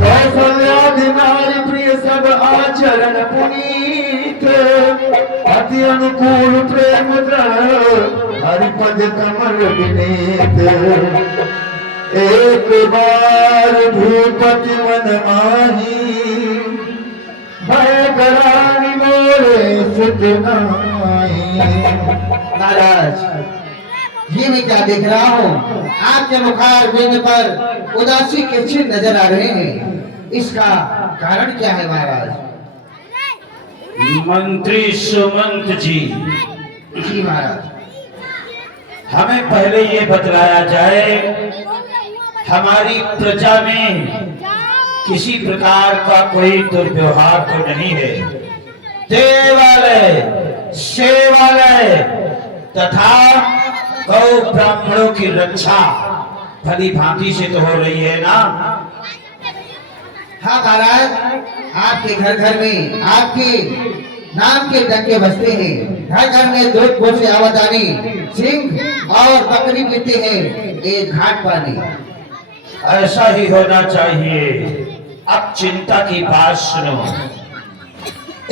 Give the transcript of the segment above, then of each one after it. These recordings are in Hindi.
कौशल्यादि नारी प्रिय सब आचरण पुनीत, अति अनुकूल प्रेम दृढ़ हरिपद कमल विनीत। एक बार भूपति मन माही, भय करानी मोरे सुत नाई। महाराज, ये मैं क्या देख रहा हूँ? आपके मुखार बिंद पर उदासी के चिन्ह नजर आ रहे हैं। इसका कारण क्या है महाराज? मंत्री सुमंत जी, जी महाराज। हमें पहले ये बतलाया जाए, हमारी प्रजा में किसी प्रकार का कोई दुर्व्यवहार तो नहीं है। देवालय, सेवालय तथा गौ ब्राह्मणों की रक्षा भली भांति से तो हो रही है ना? हाँ महाराज, आपके घर घर में आपके नाम के डंके बजते हैं। घर घर में दूध गोसे आवाजानी, सिंह और बकरी पीते हैं एक घाट पानी। ऐसा ही होना चाहिए। अब चिंता की बात सुनो।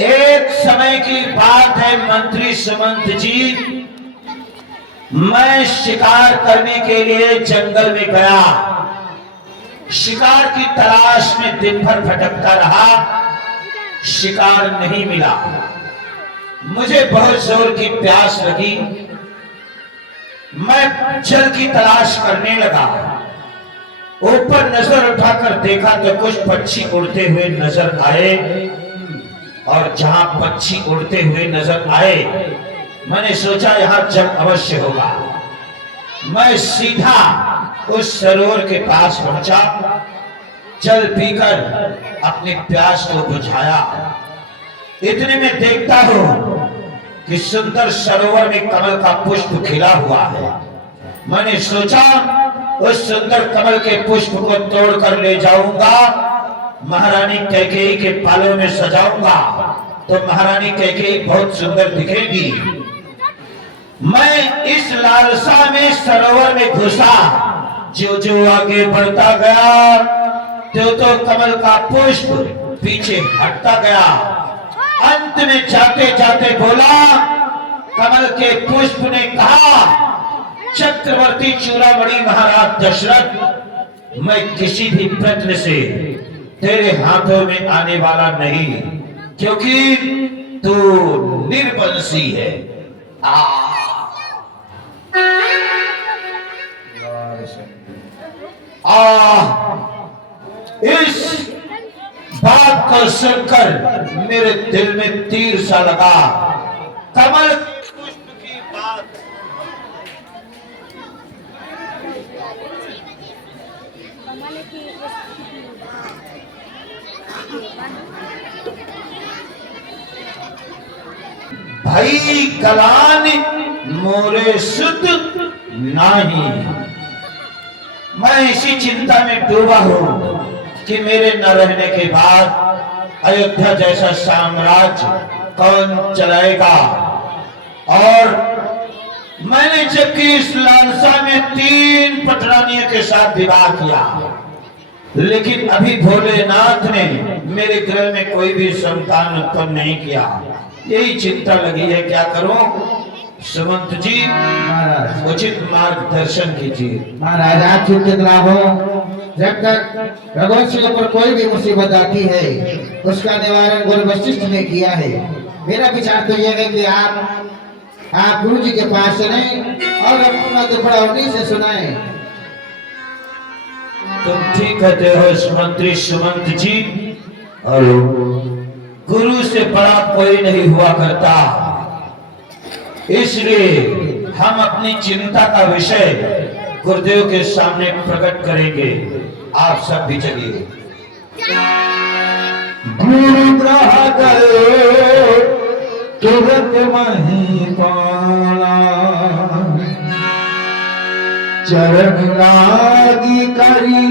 एक समय की बात है मंत्री सुमंत जी, मैं शिकार करने के लिए जंगल में गया। शिकार की तलाश में दिन भर भटकता रहा, शिकार नहीं मिला। मुझे बहुत जोर की प्यास लगी, मैं जल की तलाश करने लगा। ऊपर नजर उठाकर देखा तो कुछ पक्षी उड़ते हुए नजर आए, और जहां पक्षी उड़ते हुए नजर आए, मैंने सोचा यहां जल अवश्य होगा। मैं सीधा उस सरोवर के पास पहुंचा, जल पीकर अपनी प्यास को बुझाया। इतने में देखता हूं कि सुंदर सरोवर में कमल का पुष्प खिला हुआ है। मैंने सोचा उस सुंदर कमल के पुष्प को तोड़कर ले जाऊंगा, महारानी कैकेयी के पालों में सजाऊंगा, तो महारानी कैकेयी बहुत सुंदर दिखेगी। मैं इस लालसा में सरोवर में घुसा। जो जो आगे बढ़ता गया, तो कमल का पुष्प पीछे हटता गया। अंत में जाते जाते बोला, कमल के पुष्प ने कहा, चक्रवर्ती चूड़ामणि महाराज दशरथ, मैं किसी भी प्रश्न से तेरे हाथों में आने वाला नहीं, क्योंकि तू निर्वंशी है। इस बात को सुनकर मेरे दिल में तीर सा लगा। कमल पुष्प की बात भाई कलान मोरे सुत नाही। मैं इसी चिंता में डूबा हूं कि मेरे न रहने के बाद अयोध्या जैसा साम्राज्य कौन चलाएगा। और मैंने जबकि इस लालसा में 3 पटरानियों के साथ विवाह किया, लेकिन अभी भोलेनाथ ने मेरे गृह में कोई भी संतान उत्पन्न नहीं किया। यही चिंता लगी है, क्या करूं? सुमंत जी, महाराज उचित मार्गदर्शन कीजिए। महाराज, आप चिंतित ना हो। जब तक रघुवंश के ऊपर कोई भी मुसीबत आती है, उसका निवारण गुरु वशिष्ठ ने किया है। मेरा विचार तो यह है कि आप गुरु जी के पास चलें और अपना दुखड़ा उन्हीं से सुनाएं। तुम ठीक कहते हो मंत्री सुमंत जी। और गुरु से बड़ा कोई नहीं हुआ करता, इसलिए हम अपनी चिंता का विषय गुरुदेव के सामने प्रकट करेंगे। आप सब भी चलिए। गुरु ग्रह गए तुरंत मही पाला, चरण लागी करी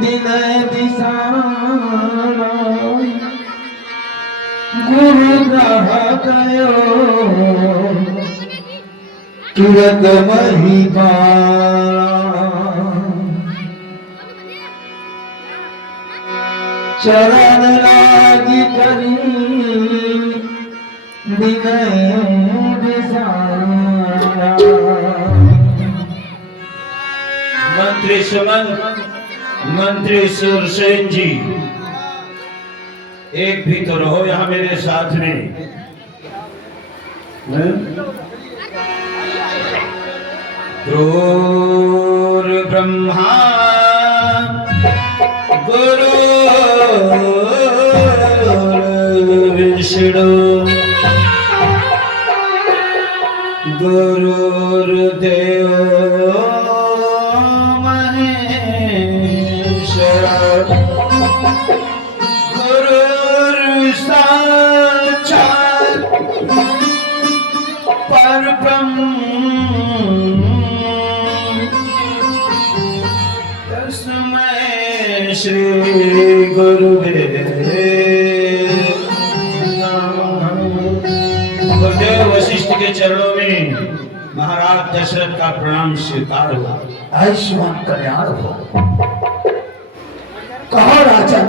विनय दिशाना। गुरु ग्रह गयो तुरंत मही पाला, चरण लागी करी विनय विसारा। मंत्री सुमन, मंत्री सुरसेन जी, एक भी तो रहो यहाँ मेरे साथ में। गुरु ब्रह्मा गुरु विष्णु गुरुर्देव परब्रह्म तस्मै श्री गुरुवे नमः। गुरुदेव वशिष्ठ के चरणों में महाराज दशरथ का प्रणाम स्वीकार हुआ। आयुष्मान कल्याण हो। कहो राजन,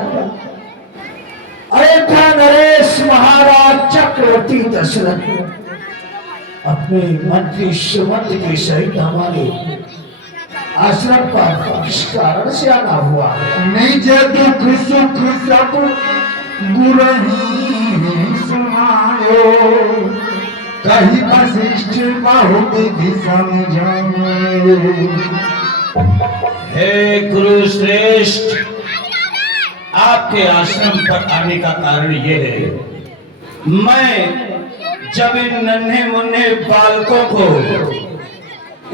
अयोध्या नरेश महाराज चक्रवर्ती दशरथ अपने मंत्री सुमंत के सहित हमारे आश्रम पर किस कारण से आना हुआ? निज दुख सुख सब गुरही सुनायो, कहीं वशिष्ठ बहुविधि समझायो। हे गुरु श्रेष्ठ, आपके आश्रम पर आने का कारण ये है, मैं जब इन नन्हे मुन्ने बालकों को,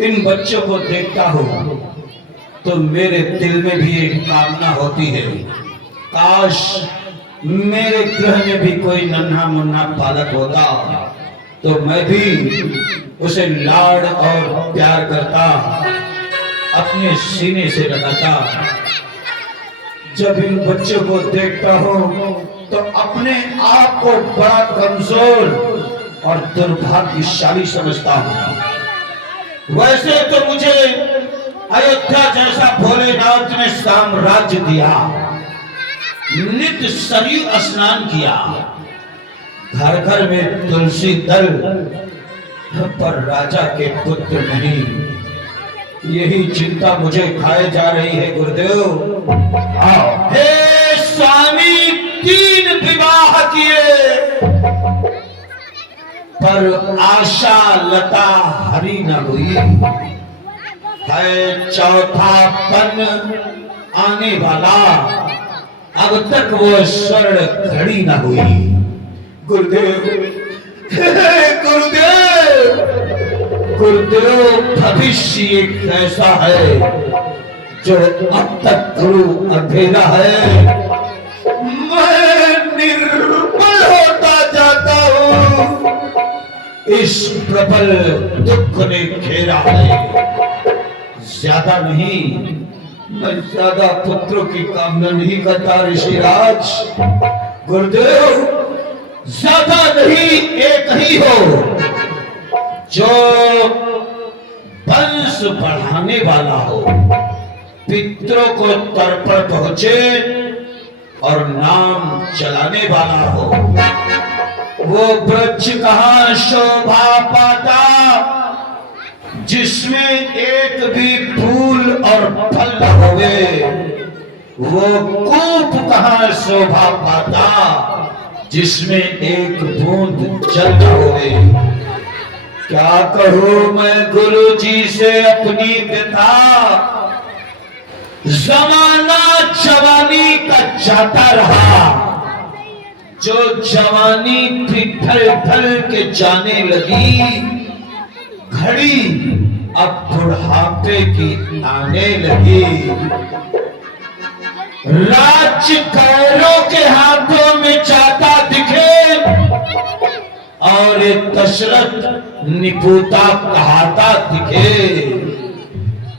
इन बच्चों को देखता हूँ तो मेरे दिल में भी एक कामना होती है, काश मेरे गृह में भी कोई नन्हा मुन्ना बालक होता तो मैं भी उसे लाड़ और प्यार करता, अपने सीने से लगाता। जब इन बच्चों को देखता हूँ तो अपने आप को बड़ा कमजोर और दुर्भाग्यशाली समझता हूं। वैसे तो मुझे अयोध्या जैसा भोलेनाथ ने साम्राज्य दिया, नित्य सरयू स्नान किया, घर घर में तुलसी दल, पर राजा के पुत्र नहीं। यही चिंता मुझे खाए जा रही है गुरुदेव। हे स्वामी, 3 विवाह किए पर आशा लता हरी न हुई है। चौथापन आने वाला, अब तक वो स्वर्ण घड़ी न हुई। गुरुदेव, गुरुदेव, गुरुदेव, भविष्य एक ऐसा है जो अब तक गुरु अंधेरा है। मैं निर्बल होता जाता हूँ, इस प्रबल दुख ने घेरा है। ज्यादा नहीं, मैं ज्यादा पुत्रों की कामना नहीं करता ऋषिराज। गुरुदेव, ज्यादा नहीं, एक ही हो जो वंश बढ़ाने वाला हो, पितरों को तर्पण पहुंचे और नाम चलाने वाला हो। वो वृक्ष कहाँ शोभा पाता जिसमें एक भी फूल और फल न होवे। वो कूप कहाँ शोभा पाता जिसमें एक बूंद जल न होवे। क्या कहूँ मैं गुरु जी से अपनी व्यथा, जमाना जवानी का जाता रहा, जो जवानी ढल ढल के जाने लगी, घड़ी अब बुढ़ापे की आने लगी। राज्य गैरों के हाथों में जाता दिखे और दशरथ निपुता कहाता दिखे।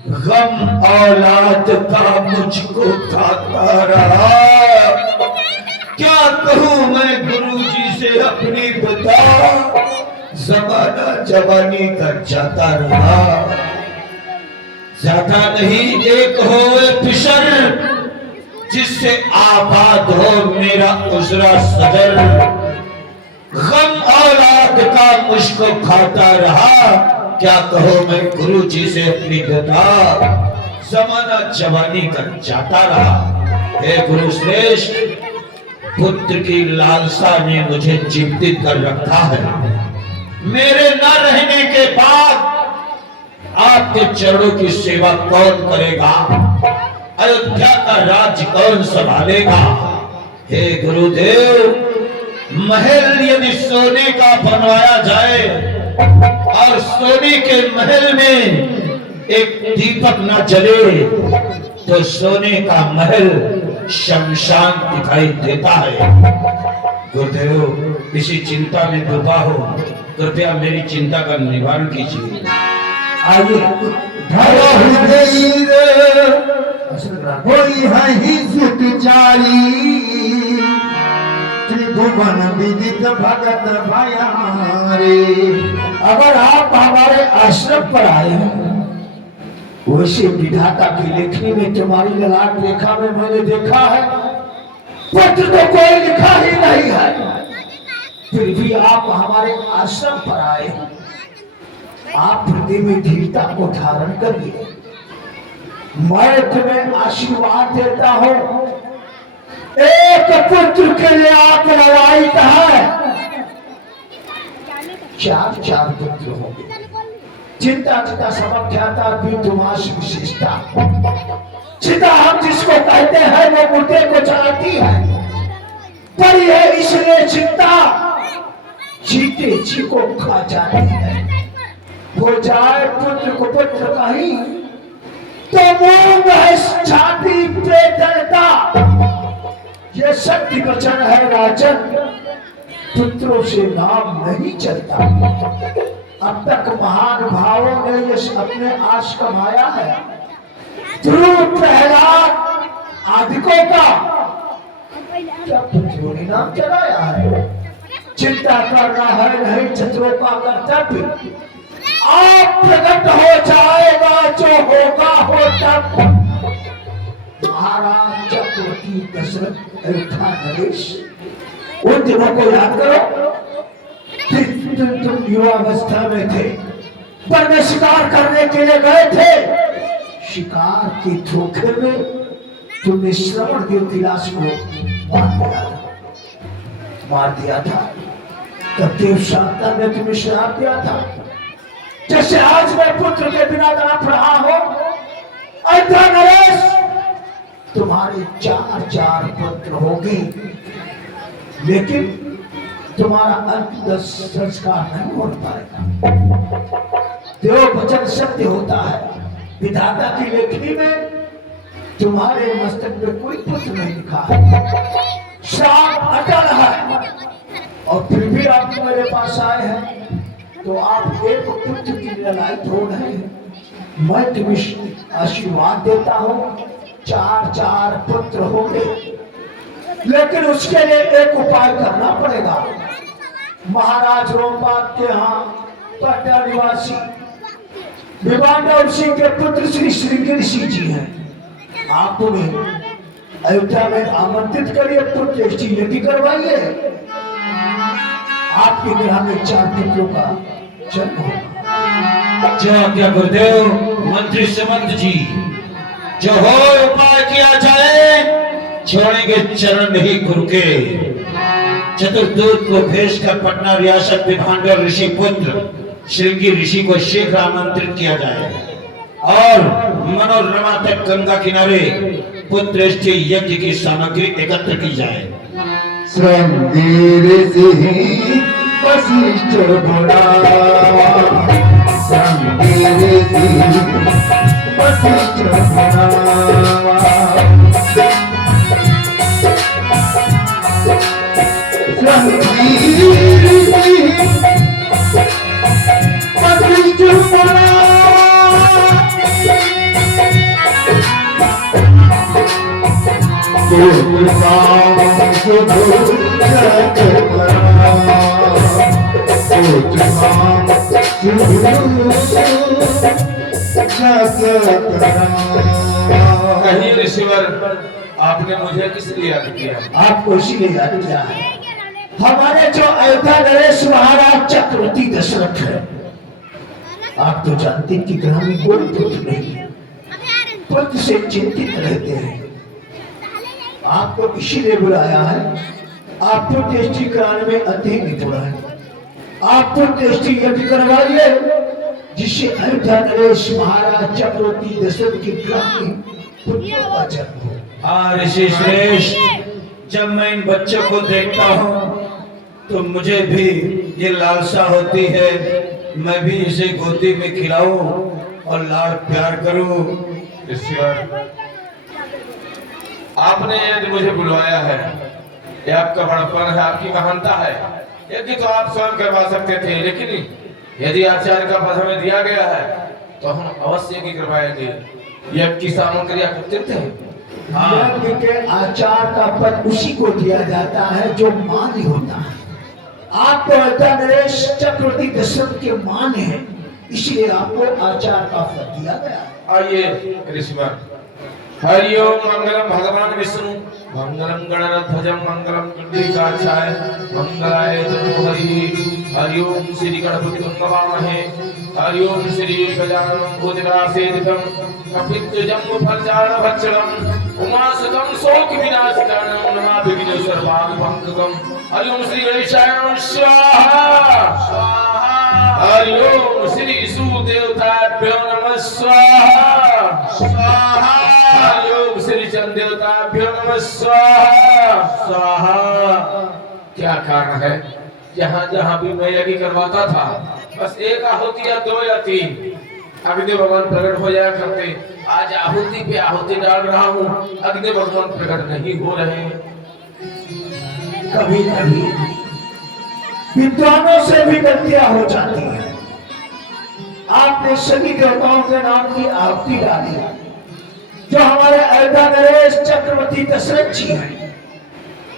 गम औलाद का मुझको खाता रहा, क्या कहूँ मैं गुरु जी से अपनी बता। जमाना जवानी का जाता रहा, ज्यादा नहीं एक होए पिशर जिससे आबाद हो मेरा उजरा सदर। गम औलाद का मुझको खाता रहा, क्या कहो मैं गुरु जी से अपनी गदा। जमाना जवानी का जाता रहा। हे गुरु श्रेष्ठ, पुत्र की लालसा ने मुझे चिंतित कर रखा है। मेरे न रहने के बाद आपके चरणों की सेवा कौन करेगा? अयोध्या का राज्य कौन संभालेगा? हे गुरुदेव, महल यदि सोने का बनवाया जाए और सोने के महल में एक दीपक न जले तो सोने का महल शमशान दिखाई देता है। गुरुदेव, इसी चिंता में डूबा हो, कृपया मेरी चिंता का निवारण कीजिए। आइए कोई है ही सुख चारी, त्रिभुवन विदित भगत भयारे। अगर आप हमारे आश्रम पर आए हैं, वैसे विधाता की लेखनी में तुम्हारी ललाट रेखा में मैंने देखा है पत्र तो कोई लिखा ही नहीं है, फिर भी आप हमारे आश्रम पर आए। आप हृदय में धीरता को धारण करिए। मैं तुम्हें आशीर्वाद देता हूं। एक पुत्र के लिए आप लड़ाई है, 4 पुत्र होंगे। चिंता चिता सबक ख्याता भी तुम्हारी विशेषता। चिता हम जिसको कहते हैं वो मुर्दे को जलाती है, पर यह इसलिए चिंता जीते जी को खा जाती है। हो जाए पुत्र को पुत्र कहीं तो मूंग है छाती पे डरता। ये सत्य वचन है राजन, पुत्रों से नाम नहीं चलता। अब तक महान भावों ने ये अपने आश कमाया है। ध्रुव, प्रहलाद आदिकों का क्या पुत्रों ने नाम चलाया है। चिंता करना है नहीं छत्रों का कर्तव्य। आप प्रकट हो जाएगा जो होगा हो तब। महाराज चक्रवर्ती दशरथ अयोध्या नरेश, उन दिनों को याद करो। तुम युवावस्था में थे, पर में शिकार करने के लिए गए थे। शिकार के धोखे में तुमने श्रवण देव की लाश को मार दिया था। तब देव शांता ने तुम्हें श्राप दिया था, जैसे आज मैं पुत्र के बिना तड़प रहा हूं। अयोध्या नरेश, तुम्हारे 4 पुत्र होंगे, लेकिन तुम्हारा अंतिम संस्कार नहीं हो पाएगा। देव वचन सत्य होता है। विधाता की लेखनी में तुम्हारे मस्तक में कोई पुत्र नहीं लिखा है। श्राप अटल है, और फिर भी आप मेरे पास आए हैं, तो आप एक पुत्र की लड़ाई हो रहे हैं। मैं तुम्हें आशीर्वाद देता हूँ, 4 पुत्र होंगे, लेकिन उसके लिए एक उपाय करना पड़ेगा। महाराज रोमपाद के यहाँ पटना निवासी विवांडर सिंह के पुत्र श्री श्रृंगी ऋषि जी हैं। आप उन्हें अयोध्या में आमंत्रित करिए, पुत्र यज्ञ करवाइए। आपके ग्रह में 4 पुत्रों का जन्म होगा। क्या गुरुदेव, मंत्री समंत जी, जो हो उपाय किया जाए, छोड़ेंगे चरण नहीं गुरु के। चतुर्दूत को भेजकर पटना रियासत विभांडर ऋषि पुत्र श्रृंगी ऋषि को शीघ्र आमंत्रित किया जाए और मनोरमा तक गंगा किनारे पुत्र यज्ञ की सामग्री एकत्र की जाए। श्रृंगी ऋषि वशिष्ठ बुलावा, श्रृंगी ऋषि वशिष्ठ बुलावा। श्रृंगी ऋषि वशिष्ठ बुलावा, पुत्र काम सुधो जग करा, पुत्र काम सुधो जग करा। कहिए ऋषिवर, आपने मुझे किस लिए याद किया? आपको इसीलिए याद किया है, हमारे जो अयोध्या नरेश महाराज चक्रवर्ती दशरथ है, आप तो जानते हैं कि ग्राम में कोई पुत्र नहीं है, पुत्र से चिंतित रहते हैं। आपको इसीलिए बुलाया है, आप पुत्रष्टि कराने में अति निपुण है, आप पुत्रष्टि यज्ञ करवाइए जिससे अयोध्या नरेश महाराज चक्रवर्ती दशरथ की ग्राम में पुत्रों का जन्म हो। हाँ ऋषि श्रेष्ठ, जब मैं इन बच्चों को देखता हूँ तो मुझे भी ये लालसा होती है, मैं भी इसे गोदी में खिलाऊं और लाड प्यार करूं। ईश्वर, आपने यदि मुझे बुलवाया है, ये आपका बड़प्पन है, आपकी महानता है। यदि तो आप स्वयं करवा सकते थे, लेकिन यदि आचार्य का पद हमें दिया गया है तो हम अवश्य की करवाएंगे। यज्ञ की सामग्री एकत्रित है। यज्ञ के आचार का पद उसी को दिया जाता है जो मान्य होता है। आपको अयोध्या नरेश चक्रवर्ती दशरथ के मान्य है, इसलिए आपको आचार का पद दिया गया। आइए ऋषिवर। हरि ओम मंगलम भगवान विष्णु, मंगलम गणनाथजम, मंगलम कंडिकाचार्य, मंगलाय तनोहरि। हरि ओम श्री गणपति नमः। हरि ओम श्री गजानन भूतगणासेवितं, कपित्थजं फलचारण भक्षणं, उमासुतं शोक विनाशकारणं, नमामि विघ्नेश्वरपादपङ्कजं। हरि ओम श्री गणेशाय नमः स्वाहा। हरि ओम श्री सुदेवताभ्यो नमः स्वाहा। हरि ओम श्री चंदेवताभ्यो नमः स्वाहा। क्या कारण है, जहाँ जहाँ भी मैं यज्ञ करवाता था बस एक आहुति या दो या तीन अग्नि भगवान प्रकट हो जाया करते। आज आहुति पे आहुति डाल रहा हूँ, अग्नि भगवान प्रकट नहीं हो रहे हैं। कभी कभी विद्वानों से भी गलतियां हो जाती हैं। आपने सभी देवताओं के नाम की आहुति डाली, जो हमारे अयोध्या नरेश चक्रवर्ती दशरथ जी हैं,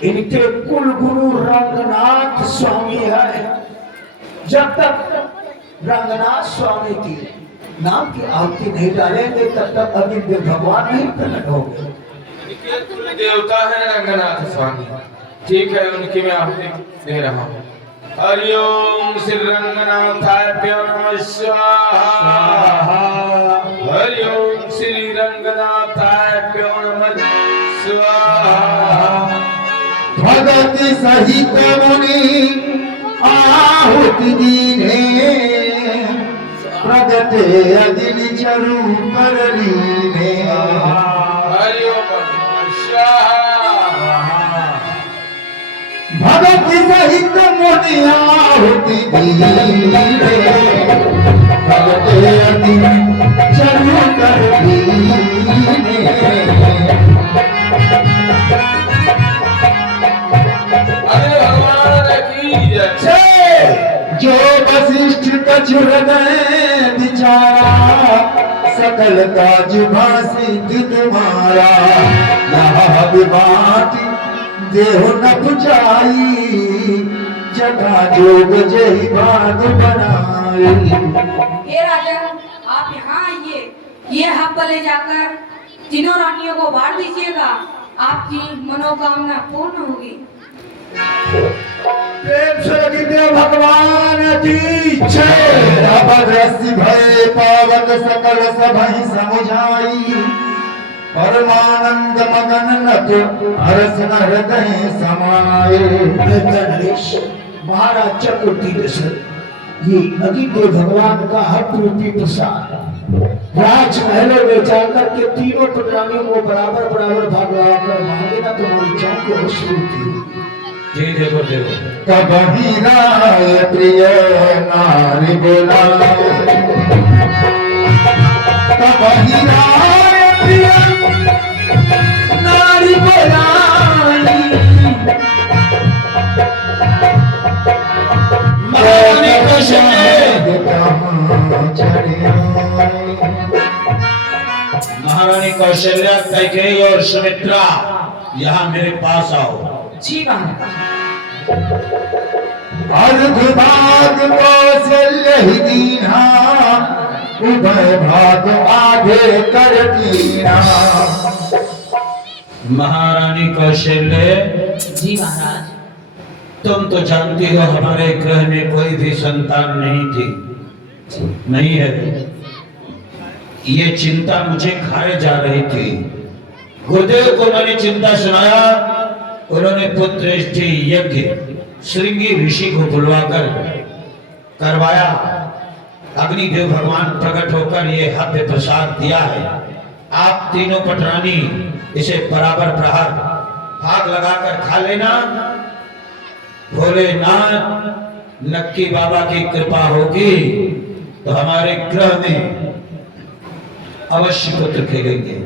इनके कुल गुरु रंगनाथ स्वामी है। जब तक रंगनाथ स्वामी की नाम की आहुति नहीं डालेंगे तब तक अग्निदेव भगवान नहीं प्रकट होंगे। इनके कुल देवता है रंगनाथ स्वामी। ठीक है, उनकी मैं आहुति दे रहा हूँ। हरि ओम श्री रंगनाथाभ्यो नमः स्वाहा। हरि ओम श्री रंगनाथाभ्यो नमः स्वाहा। भगति सहित मुनि आहुति दीने, प्रगटे अग्नि चरु कर लीने। हरि ओम स्वाहा। भगति सहित मुनि आहुति दीने, प्रगटे अग्नि चरु कर लीने। अरे भगवान की जय। जो वशिष्ठ कछु हृदय विचारा, सकल काज भाषित तुम्हारा। यहाँ विभाति देहो न पुजाई, जगा जोग जही भाग बनाई। हे राजन, आप यहाँ आइए, ये हब्बा ले जाकर तीनों रानियों को बांट दीजिएगा, आपकी मनोकामना पूर्ण होगी। प्रेम से अग्निदेव भगवान की जय। अवधि भय पावन सकल सभहि समुझाई, परमानंद मगन नट हर्ष न हृदय समाये। अयोध्या नरेश महाराज चक्रवर्ती दशरथ ये अग्निदेव भगवान का हक रूपी प्रसाद राजमहलों में जाकर के तीनों पुत्रानियों को बराबर बराबर भाग लगाकर मांगे ना, तुम्हारी इच्छाओं को अवश्य होती। जी देखो देखो, कबहि राय प्रिय नारी बोलाए, कबहि राय प्रिय नारी बोलाई। महारानी कौशल्या, महारानी कौशल्या, कैकेयी और सुमित्रा यहाँ मेरे पास आओ। जी महाराज। अर्घ भाग कौशल्य ही दीना, उभय भाग आगे कर कीना। महारानी कौशल्य, जी महाराज। तुम तो जानती हो हमारे ग्रह में कोई भी संतान नहीं थी, नहीं है। ये चिंता मुझे खाए जा रही थी। गुरुदेव को मैंने चिंता सुनाया, उन्होंने पुत्रेष्टि यज्ञ श्रृंगी ऋषि को बुलवाकर करवाया। अग्निदेव भगवान प्रकट होकर ये हव्य प्रसाद दिया है। आप तीनों पटरानी इसे बराबर प्रहार भाग लगाकर खा लेना। भोलेनाथ नक्की बाबा की कृपा होगी तो हमारे ग्रह में अवश्य पुत्र खेलेंगे।